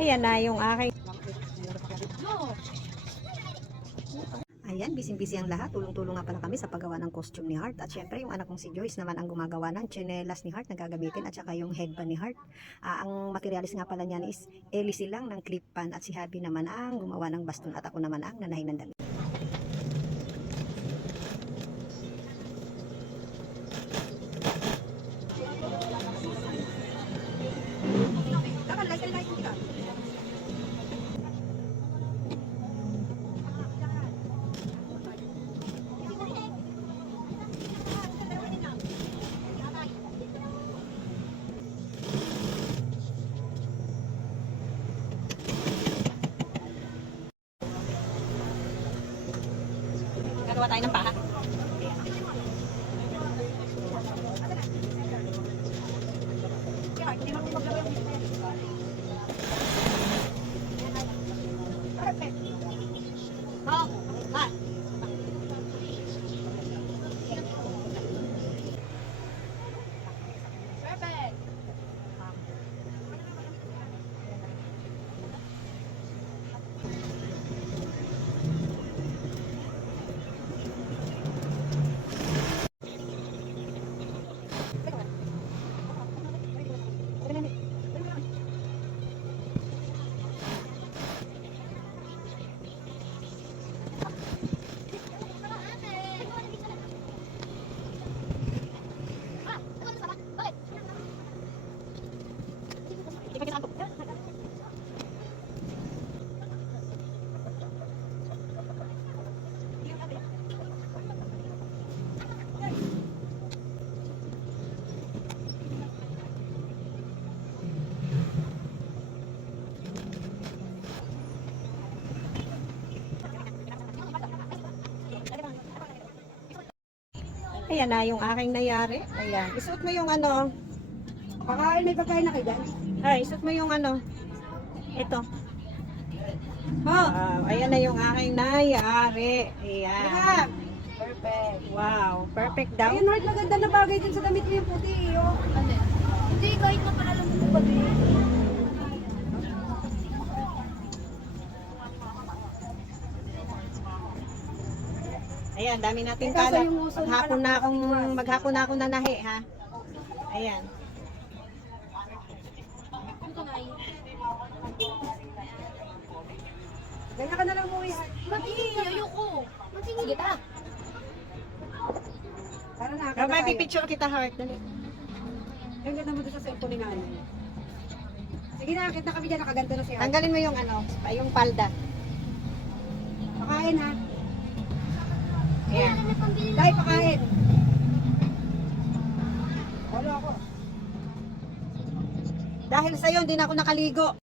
Ayan na yung aking... Ayan, busy-busy ang lahat. Tulong-tulong nga pala kami sa paggawa ng costume ni Heart. At syempre, yung anak kong si Joyce naman ang gumagawa ng chinelas ni Heart na gagamitin at saka yung headband ni Heart. Ah, ang materialis nga pala niyan is Ellie lang ng clip pan at si Happy naman ang gumawa ng baston at ako naman ang nanahin ng. Gagawa tayo ng paha. Ayan na yung aking nayari. Ayan. Isuot mo yung ano. Pakain, may pagkain na kayo dyan? Ay, isuot mo yung ano. Ito. Oh! Wow. Ayan na yung aking nayari. Ayan. Diba? Perfect. Wow. Perfect daw. Ayun, Lord, maganda na bagay din sa damit mo yung puti. Oh. Hindi, kahit na pala lang mo ba Ayan, dami nating kalat. Maghapon na akong, maghapon na akong nanahi, ha? Ayan. Ganyan ka na lang umuwi. Matingin, ayoko. Matingin kita. Para na, may pipicture kita, Heart. Dali. Ang ganda mo doon sa cellphone ni nanay. Sige na, kita kami dyan, nakaganto na siya. Tanggalin mo yung ano, yung palda. Pakain ha. Ayan. Dahil pakain. Wala ako. Dahil sa'yo, hindi na ako nakaligo.